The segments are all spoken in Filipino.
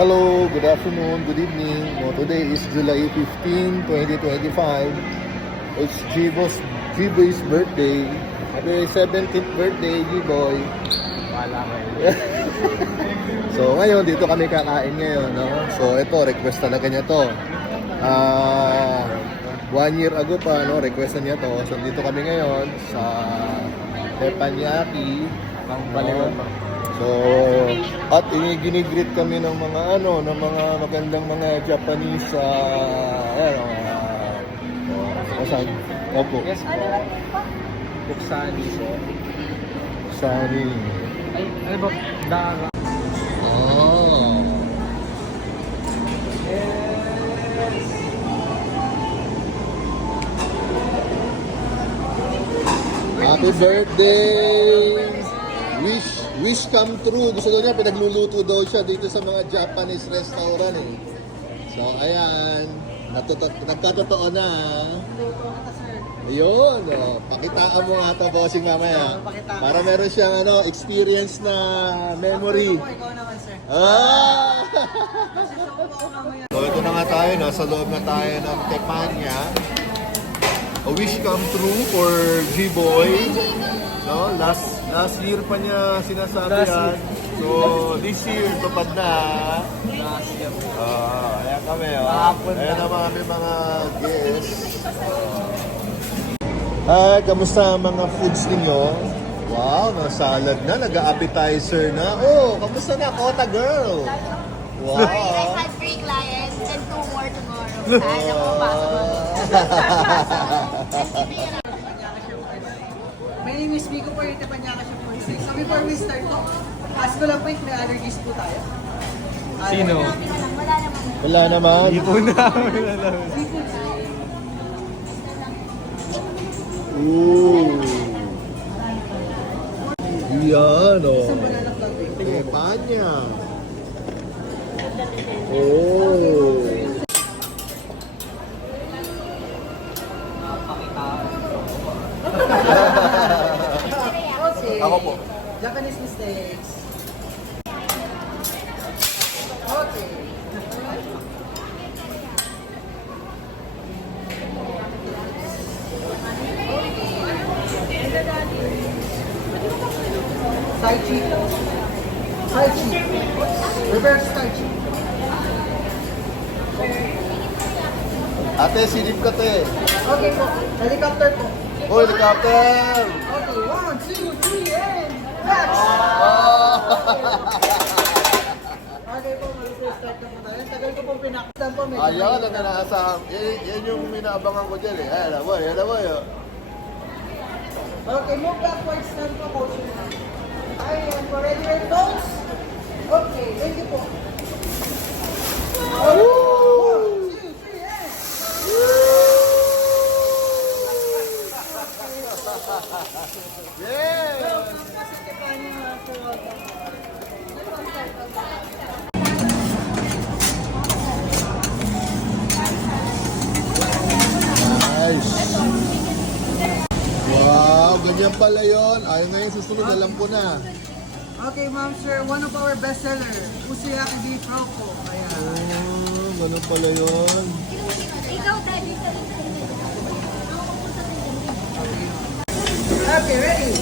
Hello, good afternoon, good evening. Today is July 15, 2025. It's G-Boy's birthday. Happy 17th birthday, G-Boy. Wala kayo. So ngayon, dito kami kakain ngayon. No? So ito, request talaga niya to. 1 year ago pa, no? Requestan niya to. So dito kami ngayon sa Teppanyaki. Ang baliwan mo. So, at ginigreet kami ng mga ng mga magandang mga Japanese saan? Opo. Yes po. Buksani po. Sani. Ay, ano ba? Dara. Oh. Happy birthday! Wish come true. Gusto daw niya, pinagluluto daw siya dito sa mga Japanese restaurant eh. So, ayan. Nagkatotoo na. Ayun. Pakitaan mo nga ito, bossing mamaya. Para meron siyang experience na memory. Ikaw naman, sir. Ah! Ako mamaya. So, ito na nga tayo. Nasa loob na tayo ng Teppanya. A wish come true for G-Boy. No, last year pa niya sinasabi yan. So, this year, tupad na. Last year. Ayan kami. Kahapon Ayan na. naman kami mga guests. Ay, kamusta ang mga foods ninyo? Wow, salad na, nag-appetizer na. Oh, kamusta na, Kota girl? Wow. Sorry, I had 3 clients and 2 more tomorrow. Sana ko pa. My name is Vico po, yung Teppanyaki siya po. So before we start po, ask ko lang po if may allergies po tayo. Sino? Wala naman. Wala naman. Hindi po namin alam. Seafood. Ooh. Yan, oh. Banana flavor. Teppanya. Oh. Okay. Ako po. Japanese mistakes. Okay. Tai Chi. Tai Chi. Reverse Tai Chi. Ate, silip ka te. Okay po. Helicopter po. Oh, helicopter! Okay, 1, 2, 3, and next! Okay po, mag-start na po tayo. Tagal ko pong pinakastan po. medyo Ayaw, mahirap. nagkakasam. Yan yung minaabangan ko dyan eh. Ayan, alam mo, oh. Okay, move backwards stand po, coach. Ayan po, ready, ready, toes? Okay, thank you po. Okay, 1, 2, 3, and... Yeah! Kasi Teppanya po. Nice! Wow, ganyan pala yun. Ayaw ngayon susunod, alam ko na. Okay, ma'am, sir, one of our bestseller, Usuyaki Beef Roko. Ayan. Oh, ganun pala yun. Ikaw, Daddy. Okay, ready?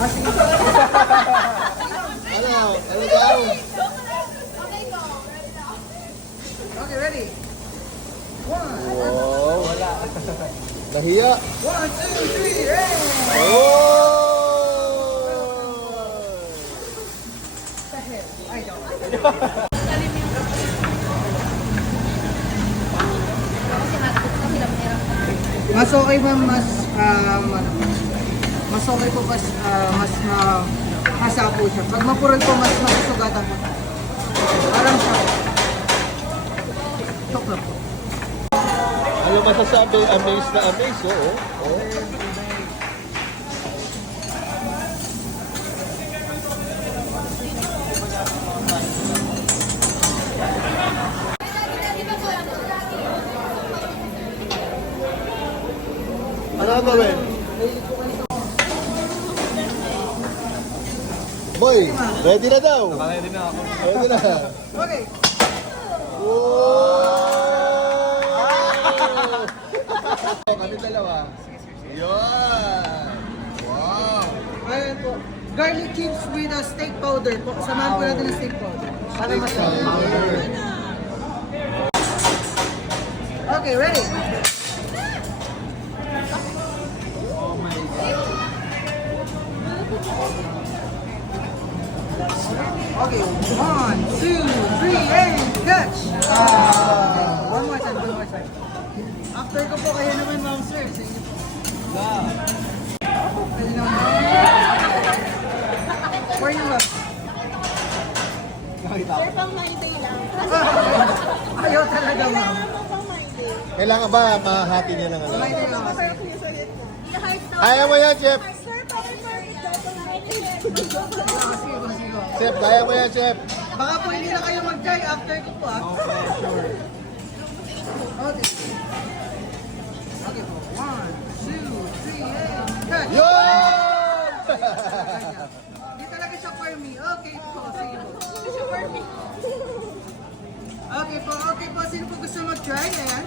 Ah, sige po. Ano daw? Okay po. Okay, ready? 1, Wow. Nahiya. 1, 2, 3, and... Oh! Ahead. Ay, no. Mas okay ba mas okay po mas hasa po siya. Pag mapurol po, mas masusugatan po. Parang siya. Chocolate po. Ano masasabi? Amaze na amaze, oo. Oh. Ano gagawin? Boy, ready na daw. Ready na ako. Ready na. Okay. Kami dalawa. Yun. Wow. Ayan po. Garlic chips with a steak powder po. Samahan po natin ng steak powder. Para mas Okay, ready? Oh my God. Okay, 1, 2, 3, and catch! One more time, one more time. After ko po, kayo naman, ma'am sir. Sa inyo po. Kayo naman. For you, ma'am. Sir, pang my day lang. Ayaw talaga, ma'am. Pang my day. Kailangan ba mahati niya ng ano? Sabay tayo, ma'am. I-heart daw. Kaya mo yan, Chef. Sir, pang my day. Pang my day. Sige, sige. Chef, kaya mo yan, Chef. Baka po hindi na kayo mag-try after ko po, ah. Okay, sure. Okay. Okay po. 1, 2, 3, and catch! Yun! Hindi talaga siya for me. Okay po, sige po. Siya for me. Okay po. Sino po gusto mag-try? Ayan.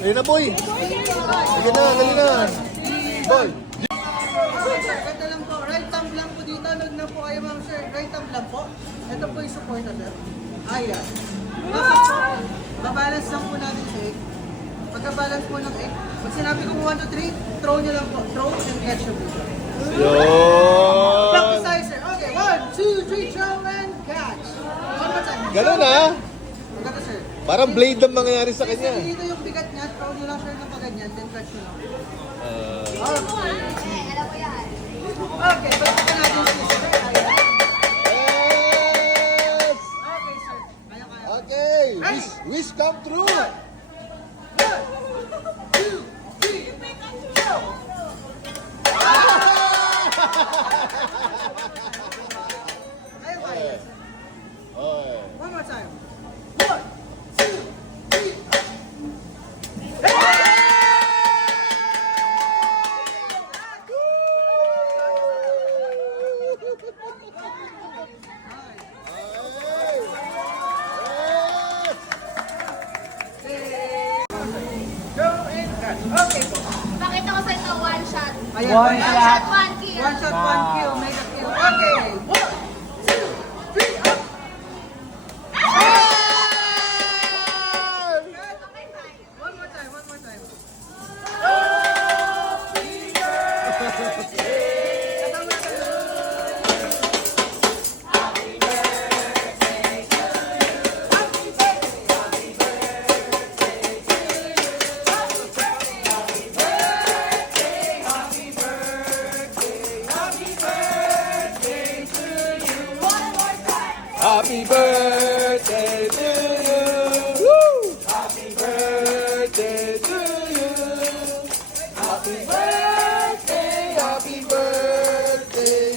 Ayun na, boy. Sige na, dali na. Boy. Okay, sir. Ganda lang po. Right thumb lang po dito. Log na po kayo, ma'am, sir. Right thumb lang po. Ito po yung support na, sir. Ayan. Okay po. Babalance lang po natin sa egg. Pagka-balance po ng egg, pag sinabi kong 1, 2, 3, throw nyo lang po. Throw and catch yung dito. Yun! Practice tayo, sir. Okay, 1, 2, 3, throw and catch. One more time. Ganun ah. Ganun, sir. Parang blade ang mangyayari sa kanya. Dito yung bigat niya, throw nyo lang, sir, ng paganyan, then catch nyo lang. Alam mo yan. Okay, balik ka natin sa sir. Ayan. Yes! Okay, sir. Kaya. Okay, wish come true. 1, 2, 3, go! Ayun ba? Yes. Okay. One more time. 1, 2, 3. Okay po. Pakita ko sa ito, one shot. Ayan, One one One shot. shot, one kill. One shot, one kill. Mega kill. Okay. 1, 2, 3, up! One more time, one more time. Happy birthday to you. Woo! Happy birthday to you. Happy birthday, happy birthday.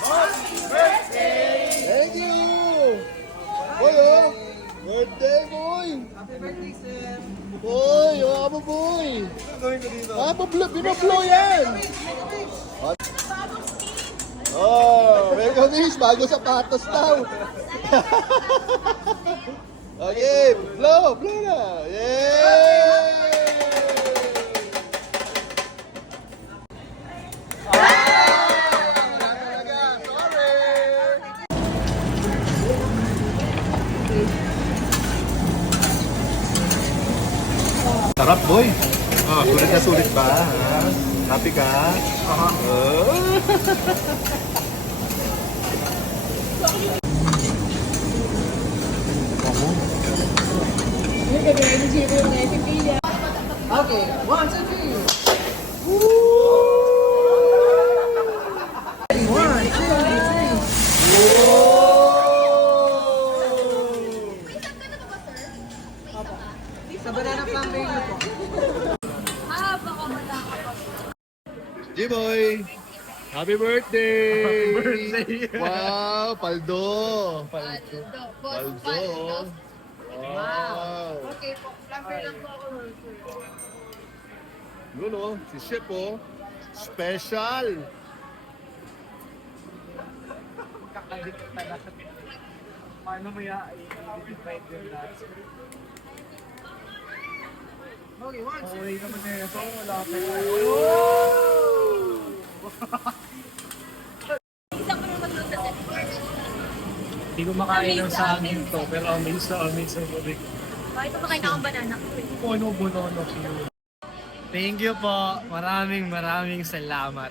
Happy birthday to you. Thank you. Boy, oh. Birthday, boy. Happy birthday, sir. Boy, wala mo, boy. Gawin ko dito. Ah, binoblow yan. Oh, mega wish, bago sapatos daw. Okay, blow na. Yay! Wala talaga, sorry. Sarap, boy. Oh, sulit na sulit ba? Ha? Happy ka? Oh. Okay, 1, 2, 3. 1, 2, 3. Sa banana cranberry po. Baka wala ka pa. G-Boy! Happy birthday! Happy birthday! Wow, paldo! Paldo. Boss, Paldo! paldo. Wow. Okay po. Number lang po ako. Yun o, si Chef o. Special. Kakalit ka talaga. Paano mo i-divide yung nuts? Okay, one, two. Okay naman na ito. Wala pa tayo. Isa ko naman doon sa set. Hindi ko makain ng sa amin to, pero amaze na amaze ang bubig. Bakit ko makain akong banana ko eh. Puno bonono cute. Thank you po. Maraming salamat.